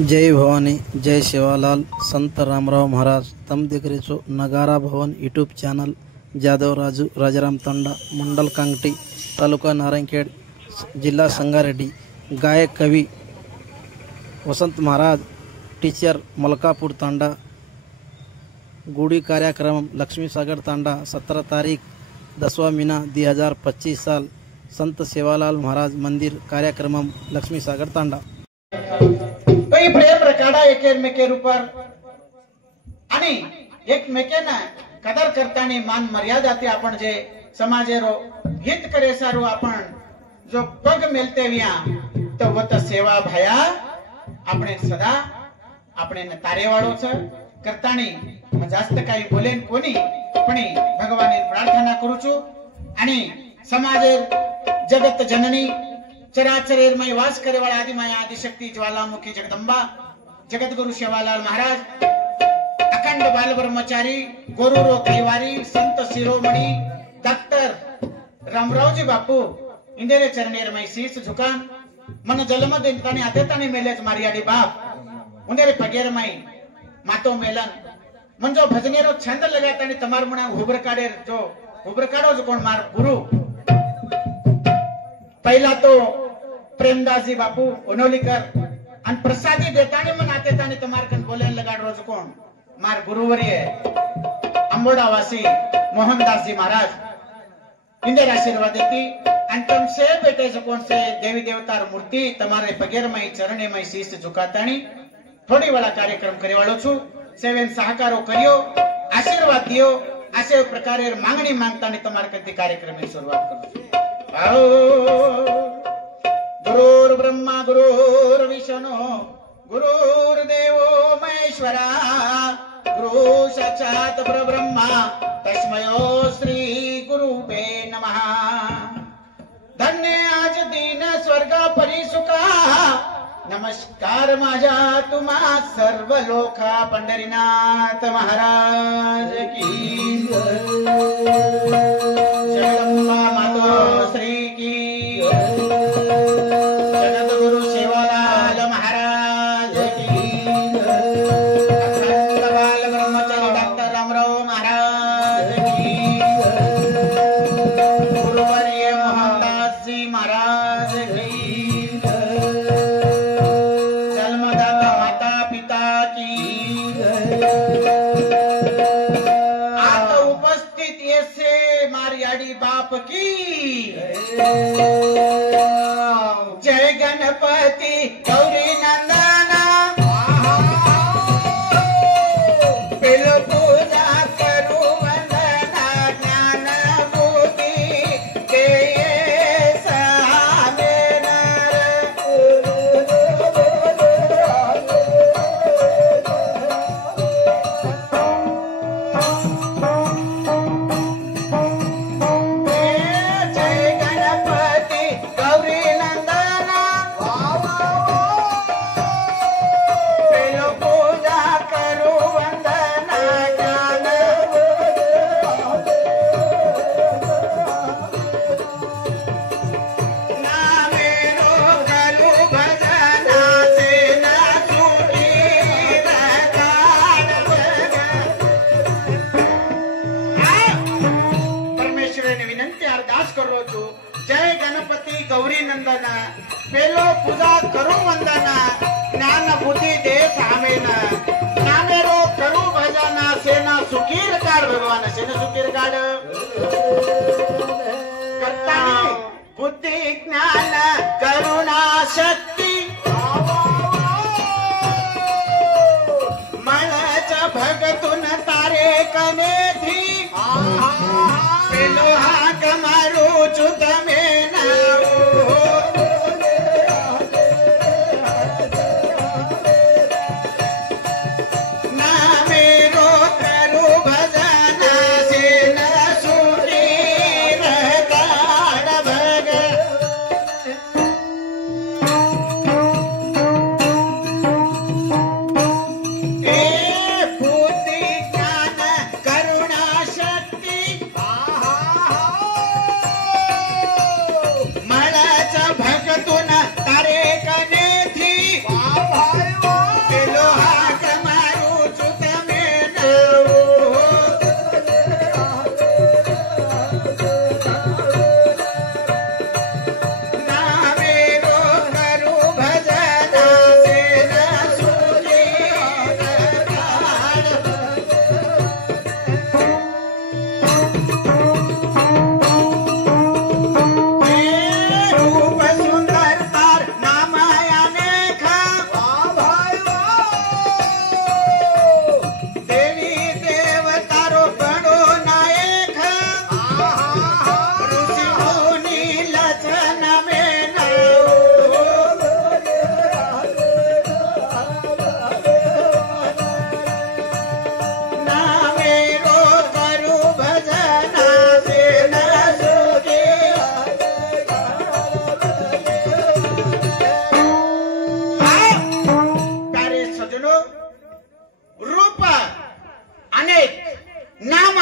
जय भवानी जय शिवालाल संत रामराव महाराज तम दिगरेचो नगारा भवन यूट्यूब चॅनल जाधव राजू राजाराम तांडा मंडल कांगटी तालुका नारायणखेड जिल्हा संगारेड्डी गायक कवि वसंत महाराज टीचर मलकापुर तांडा गुड़ी कार्यक्रम लक्ष्मी सागर तांडा 17 तारीख 10वां महीना 2025 साल संत सेवालाल महाराज मंदिर कार्यक्रम लक्ष्मी सागर तांडा कई प्रेम रकाडा एकमेकेर ऊपर आणि एकमेकेना कदर करतानी मान मर्यादा ते आपण जे समाजेरो हित करे सारू आपण जो पग मिलते विया तो वत सेवा भया આપણે સદા આપણે તારેવાળો છે કરતાની જાસ્ત काही બોલેन कोणी पण भगवाने प्रार्थना करू छु आणि समाजे जगत जननी चराचरेरमय वास करेवाळा आदिमाया आदिशक्ती ज्वालामुखी जगदंबा जगतगुरु सेवालाल महाराज अखंड बाल ब्रह्मचारी गोरुरो कैवारी संत शिरोमणि डॉक्टर रामरावजी बापू इंदेरे चरणेरमय शीस झुकान मन जन्म देतानी आतेतानी मेलेच मारियाडी बाप उंदेरे पगेरमय मातो मेलन मंजो भजनेरो छंद लगातानी तमार मना हुबरकाडे जो हुबरकाडो जो कोण मार गुरु पहिला तो प्रेमदासजी बापू ओनोलीकर आणि प्रसादी देतानी मन आतेतानी तमार कन बोलेन लगाड रोज कोण मार गुरुवर्य अंबोडावासी मोहनदासजी महाराज इंदर आशीर्वाद देती आणि तुमसे बेटे जो कोण से देवी देवतार मूर्ति तमारे पगेरमय चरणेमय शीश झुकातानी थोड़ी वाला कार्यक्रम करेवाळो छु सेवेन सहकारो करियो आशीर्वाद दियो असे प्रकारे मागणी मागतानी तमार कती कार्यक्रम की सुरुवात करू आओ गुरुर् ब्रह्मा गुरुर् विष्णु गुरुर्देवो महेश्वरा गुरु साक्षात परब्रह्मा तस्मयो श्री गुरुवे नमः धन्य आज दीन स्वर्ग परिसुखा नमस्कार माझा तुम्हा सर्व लोका पंढरीनाथ महाराज की जगदंबा मातो श्री की जगद्गुरु सेवालाल महाराज की अखंड बाल ब्रह्मचारी डॉक्टर रामराव महाराज की गुरुवर्य मोहनदास जी महाराज की बाप की जय गणपति गौरी नंदना पेलो पूजा करू वंदना ज्ञान बुद्धि के सहारे जय गणपति गौरी नंदना पेलो पूजा करू वंदना ज्ञान बुद्धि दे सामेना नामेरो करू भजना सेना सुखीर काढ भगवान सेना सुखीर काढ करतानी बुद्धि ज्ञान करुणा शक्ती मळच भगतुन तारे कने थी पेलो हाक मारू चुत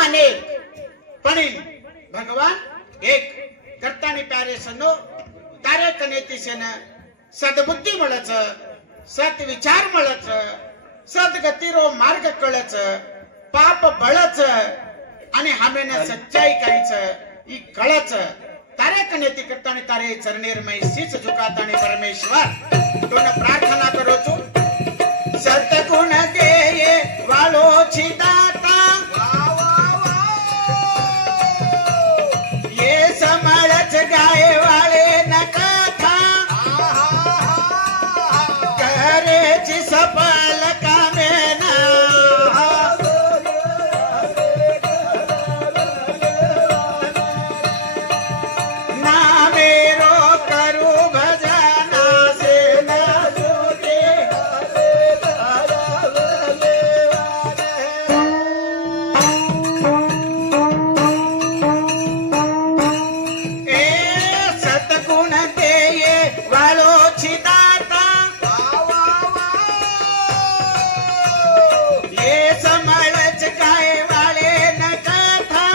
अनेक पण भगवान एक करतानी प्यारे सनो तारे कनेती सेन सद्बुद्धी मळच सत विचार मळच सद्गतीरो मार्ग कळच पाप बळच आणि हमेन सच्चाई काहीच ई कळच तारे कनेती करतानी तारे चरणेर मै शीस झुकातानी परमेश्वर दोन प्रार्थना करो छु सतगुण देये वालो छिदाता ये समळच गाये वाले नका था करेची सफल कामे ना नामेरो करू भजना से ना जोगे ए सतगुण देये वालो छिदाता ये समळच काय वाले नका था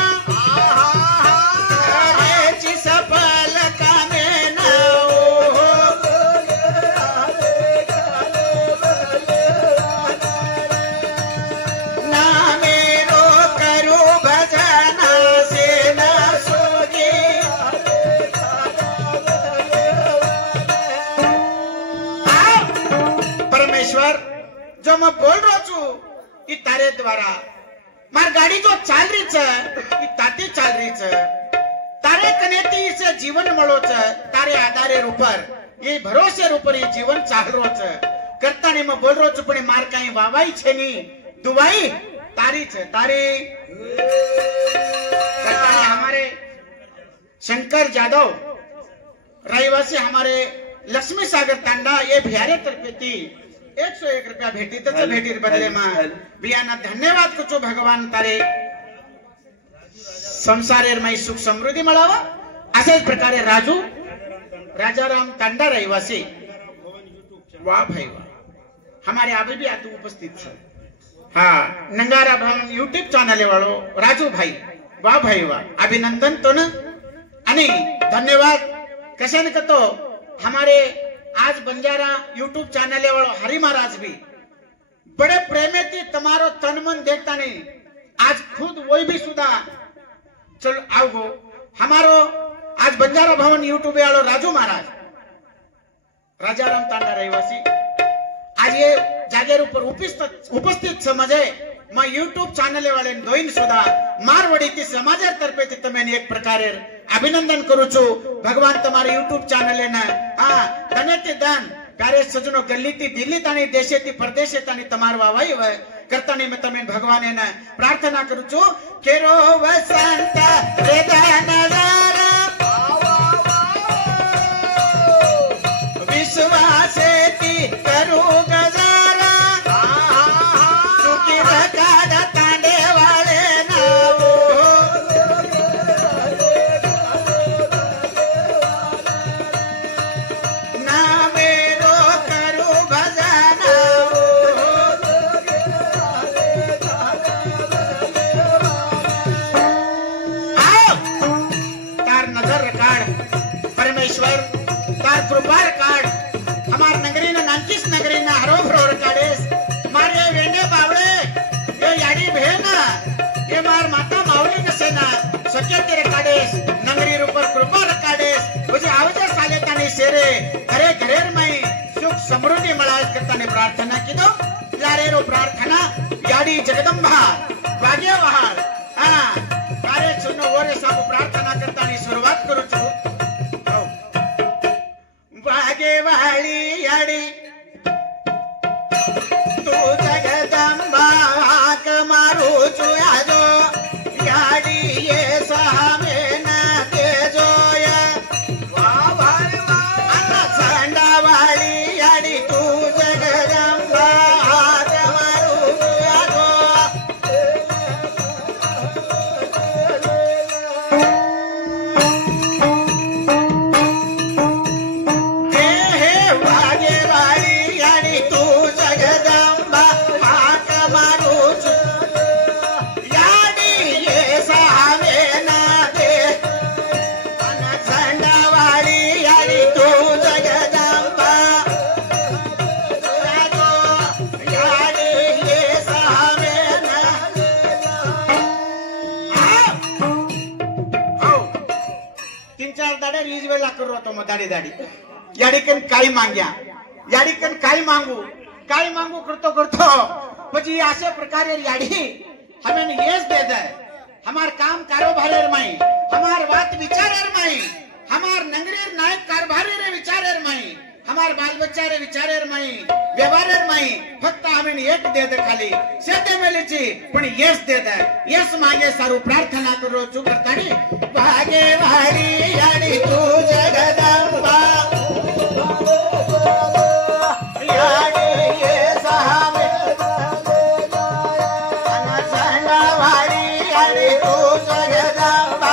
करेची सफल कामे ना नामेरो करू भजना से ना सोगे परमेश्वर जो मैं बोल रहा छू ई तारे द्वारा मार गाड़ी जो चाल रही छ ई ताती चाल रही छ तारे कनेती से जीवन मळो छ तारे आधारे ऊपर ये भरोसे ऊपर ये जीवन चाल रो छ करता ने मैं बोल रहा छू पण मार काई वावाई छे नी दुवाई तारी छ तारी करता ने हमारे शंकर जादव रहिवासी हमारे लक्ष्मी सागर तांडा ये भियारे तर्फे 101 रुपया भेटी त्याच भेटीर बदले बियाना धन्यवाद कुचो भगवान तारे संसारेर मै सुख समृद्धी मिळावा अशाच प्रकारे राजू राजाराम तांडा रहिवासी वाह भाई वाह हमारे अभी भी आतु उपस्थित छ हाँ नंगारा भवन यूट्यूब चैनल वालो राजू भाई वाह भाई वाह अभिनंदन तो न आणि धन्यवाद कशाने कतो हमारे आज बंजारा यूट्यूब चैनल वालो हरि महाराज भी बड़े प्रेमे थी तुम्हारो तन मन देखता नहीं आज खुद वही भी सुधा चलो आओ हमारो आज बंजारा भवन यूट्यूब वालो राजू महाराज राजाराम तांडा रहिवासी आज ये जागेर ऊपर उपस्थित समझे मैं यूट्यूब चैनल वाले दोइन सुधा मारवाड़ी की समाज तर्फे थी तमें एक प्रकारे अभिनंदन करू छु भगवान तुम्हारे यूट्यूब चैनल ने हाँ तने ते दान कार्य सजनो गल्ली थी दिल्ली तानी देशे थी परदेशे तानी तमार वावाई वह करता नहीं मैं तमें भगवान ने प्रार्थना करू छु केरो वसंत वेदन नजारा विश्वासे थी करू गजारा सुखी रकाड तांडे वाले नावो नामेरो करू भजना तार नजर काढ परमेश्वर तार कृपा काढ हमार नगरी ना नांकीस नगरी ना हरो भरोर काढेस मारे वेंडे बावळे ये याडी भेना ये मार माता मावली कसे ना सत्य तेरे काढेस नगरी ऊपर कृपा काढेस मुझे आवजे साले तानी सेरे घरे घरेर में सुख समृद्धि मळास करताने प्रार्थना कीदो यारे रो प्रार्थना याडी जगदंबा भाग्य वहाल हां कार्य सुनो ओरे सब प्रार्थना करतानी सुरुवात करू छु भागे वाली याडी तू जगदंबा हाक मारू छु आजो याडी ये सामे ना तेजो या वाह भाई वाह अन्ना सांडा वाली याडी तू जगदंबा हाक मारू छु आजो हे हे वाह दाडी दाडी याडिकन काय मांगू करतो પછી આશે પ્રકારે યાડી હમેન યસ દે દે हमार काम कारोबारेर माई हमार बात विचारेर माई हमार नंगरेर नायक कारभारेर विचारेर माई हमार बाल बच्चा रे विचारेर माई व्यवहारेर माई फक्त हमेन एक दे दे खाली सेते मेलीची पण यस दे दे यस मागे सारू प्रार्थना करो चू करतानी भागे वारी याडी तू जगदंबा याडी ये सामे अनसंगा वारी याडी तू जगदंबा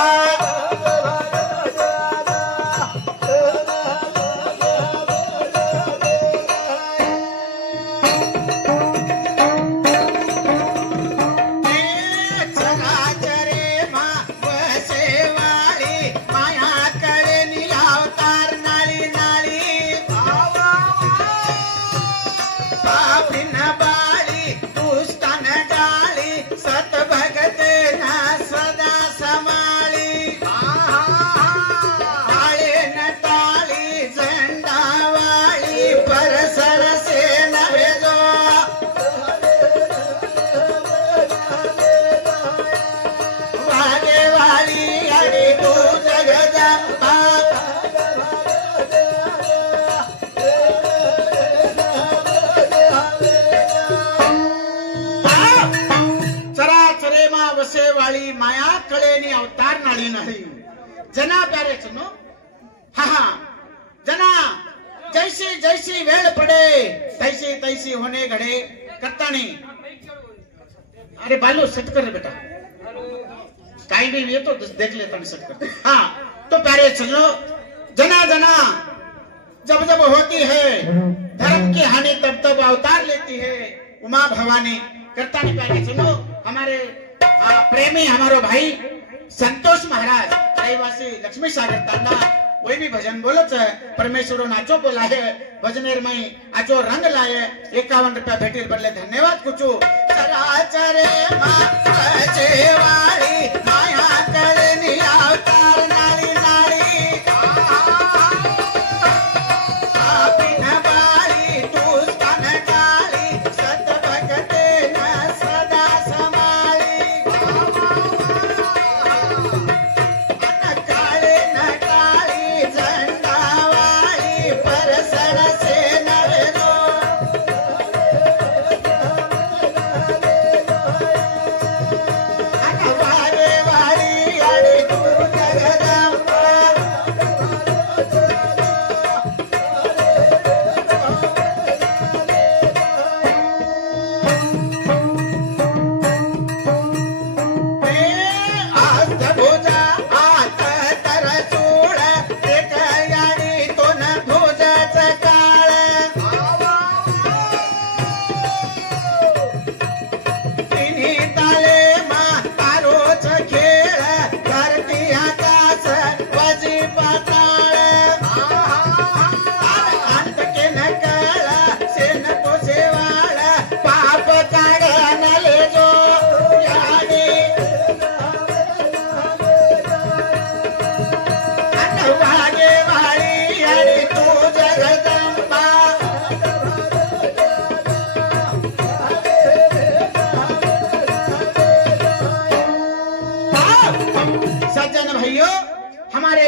माया कळेनी अवतार नाळी नाही जना प्यारे सुनो हा हा जना जैसी जैसी वेळ पडे तैसी तैसी होने घडे करता नहीं अरे बालू सेट कर रे बेटा काही भी ये तो देख लेता हूं सेट कर हाँ तो प्यारे सुनो जना जना जब जब होती है धर्म की हानि तब तब अवतार लेती है उमा भवानी करता नहीं प्यारे सुनो हमारे प्रेमी हमारो भाई संतोष महाराज रहिवासी लक्ष्मी सागर तांडा वही भी भजन बोलत है परमेश्वरो नाचो बोला है भजनेर मई आचो रंग लाए 51 रुपया भेटीर बदले धन्यवाद कुचू चराचरे मां वाली माया करनी अवतार नाली नाली बिन बाली तू स्तन डाली सत भगते न सदा समाली काले न काली झंडा वाली परसर से नरो वाले वाली अड़ी तू जगदंबा आत भुजा आत तर चूळ एक याडी तो न भुजाच काळ तिन्ही ताले मा तारोच खेळ करती आकाश वजी पाताळ अंत के न कळ सेन तो सेवाळ पाप काढ न लेजो याडी वागे वाली अड़ी तू जगदंबा सज्जन भाइयों हमारे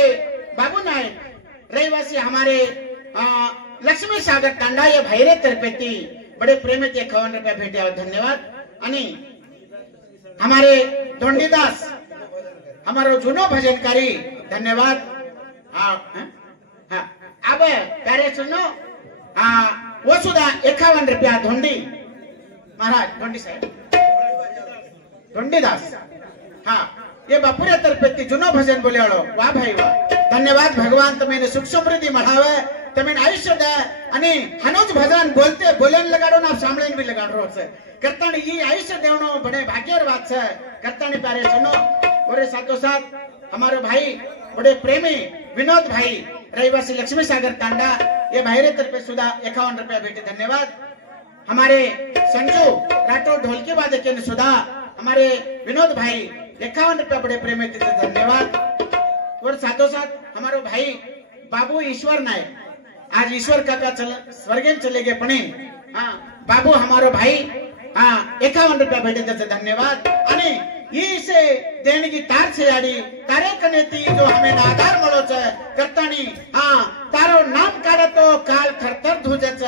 बाबू नायक रहिवासी हमारे लक्ष्मी सागर तांडा ये भैरे तरपेती बड़े प्रेमित 51 रुपया भेटे धन्यवाद आणि हमारे दोंडीदास हमारो जुनो भजनकारी धन्यवाद हाँ हाँ अब प्यारे सुनो वो सुधा 51 रुपया धोंडी महाराज धोंडी साहेब धोंडीदास हाँ ये बापुरे तरपेती जुनो भजन बोले वाह भाई वाह धन्यवाद भगवान तुम्हें सुख समृद्धि बढ़ावे तुम्हें आयुष्य दे आणि हनोज भजन बोलते बोलन लगाड़ो ना सामने भी लगाड़ो से करतानी ये आयुष्य देवनो बड़े भाग्यर बात है करतानी प्यारे सुनो और साथों साथ हमारे भाई बड़े प्रेमी विनोद भाई रहिवासी लक्ष्मी सागर तांडा ये भाईरे तरफे सुधा 51 रुपया भेटे धन्यवाद हमारे संजू राठौर ढोलकी वादक के सुधा हमारे विनोद भाई 51 रुपया बड़े प्रेमी देते धन्यवाद और साथों साथ हमारे भाई बाबू ईश्वर नायक आज ईश्वर काका स्वर्गेन चले गए पणे हाँ बाबू हमारो भाई हाँ 51 रुपया भेटे त्याचे धन्यवाद आणि ही से देणगी तार छे याडी तारे कनेती जो हमें आधार मळो छ करतानी हाँ तारो नाम काढे तो काल खरतर धुजच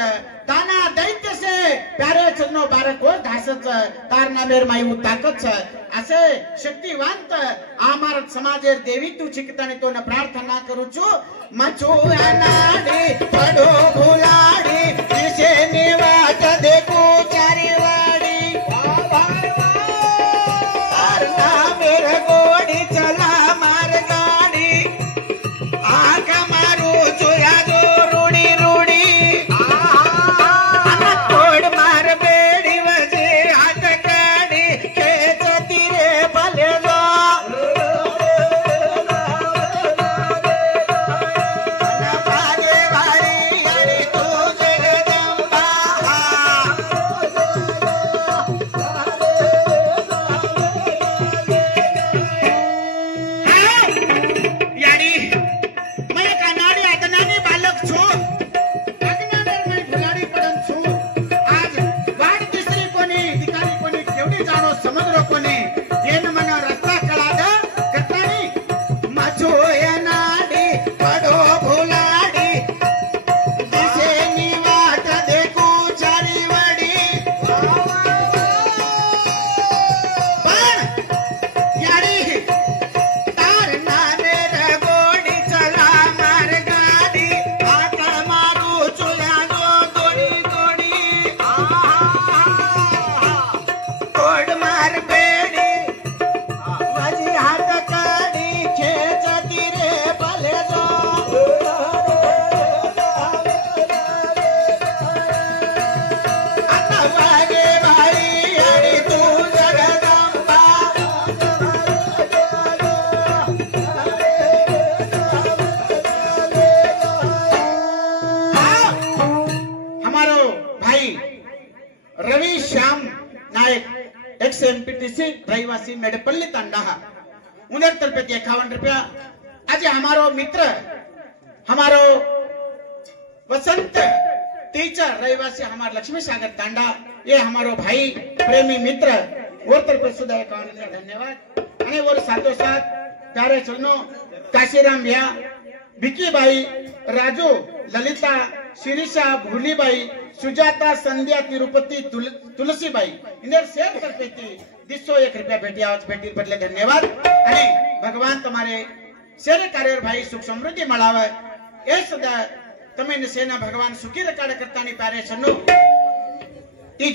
ताना दैत्य से प्यारे चरणो बारको धासच तार नामेर माई ताकत छ असे शक्तिवंत आमार समाजेर देवी तू चिकतानी तो न प्रार्थना करू छु मचू अनाडी पडो भुलाडी दिसे निवाट देखू चारी वाडी मेर गोडी चला मार गाडी आग मारू चुया दो रूडी रूडी तोड मार बेडी वजे हात काडी खेचती रे भले जो बाजे वारी आणि तू जगदंबा रवि श्याम नायक एक्स एमपीटीसी रहिवासी मेडपल्ली तांडा 69 रुपया आज हमारो मित्र हमारो वसंत टीचर रहिवासी हमारे लक्ष्मी सागर तांडा ये हमारो भाई प्रेमी मित्र और तरफ सुधा 51 रुपया धन्यवाद आणि और साथों साथ प्यारे चरणों काशीराम भैया विकी भाई राजू ललिता शिरीषा भूलीबाई सुजाता संध्या तिरुपति तुलसीबाई इन्हें शेयर करते थी 201 रुपया भेटी आज भेटी बदले धन्यवाद आणि भगवान तुम्हारे शेर कार्य भाई सुख समृद्धि मळावे ए सदा तमे सेना भगवान सुखी रकाड करतानी प्यारे छन्नो ई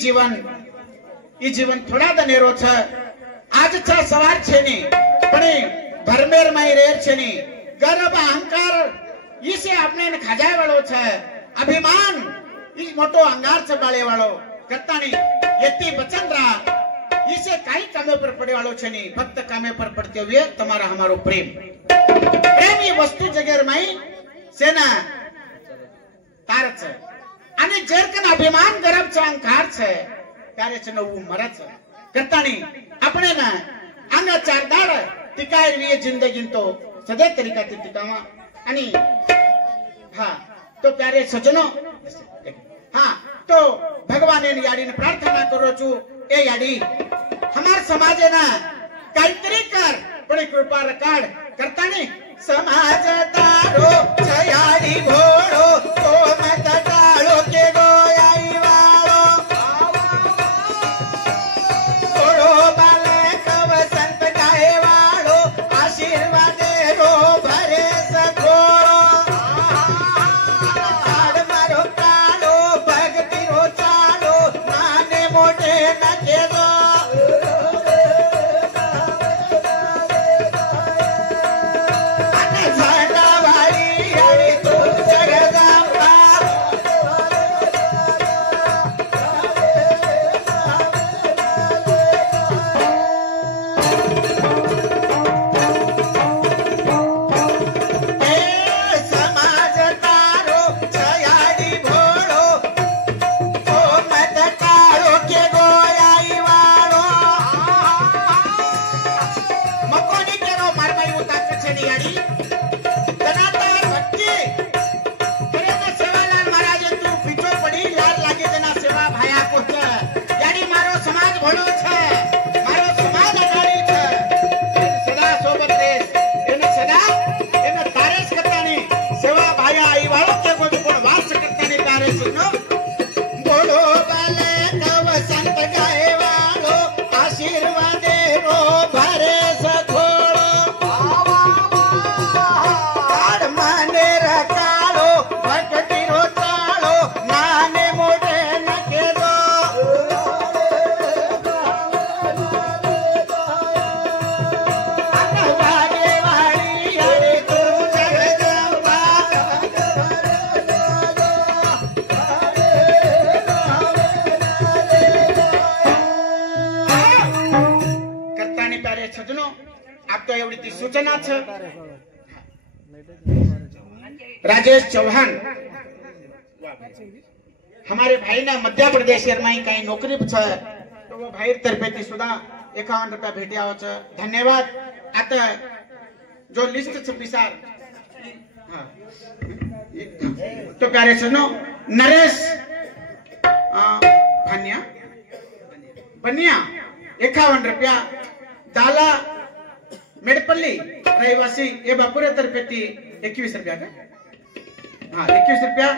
जीवन थोड़ा दनेरो छ आज छ सवार छेनी पणे भरमेर माई रेर छेनी गर्व अहंकार इसे आपने खाजाय वाळो छ अभिमान इस मोटो अंगार से बाळे वाळो करतानी यति बचन रहा इसे काई कामे पर पड़े वाळो छे नहीं भक्त कामे पर पड़ते हुए तुम्हारा हमारो प्रेम प्रेमी वस्तु जगेर माई सेना तारच आणि जेरकन अभिमान गरब छ अहंकार छ त्यारे छ नवू मरच करतानी अपने ना अंग चार दाड टिकाय लिए जिंदगी तो सदे तरीका ती टिकावा आणि हाँ तो प्यारे सजनो हाँ तो भगवान ने याडी ने प्रार्थना करो छु ए याडी हमार समाज ना काहीतरी कर बड़ी कृपा रकाड करता नहीं समाज तारो छयाडी घोड़ो तो मत टाळो के गोयाई वाळो घोड़ो बालक वसंत गाए वाळो आशीर्वाद रो भरे सखोळो जगदंबा सूचना छ राजेश चौहान हमारे भाई ना मध्य प्रदेश में कहीं नौकरी छ तो वो भाई तर्फे सुधा 51 रुपया भेटिया हो छ धन्यवाद। आता जो लिस्ट छ पिसार हाँ तो प्यारे सुनो नरेश बनिया 51 रुपया दाला मेडपल्ली रहिवासी ये बापुरे तर्फे 21 रुपया का हाँ 21 रुपया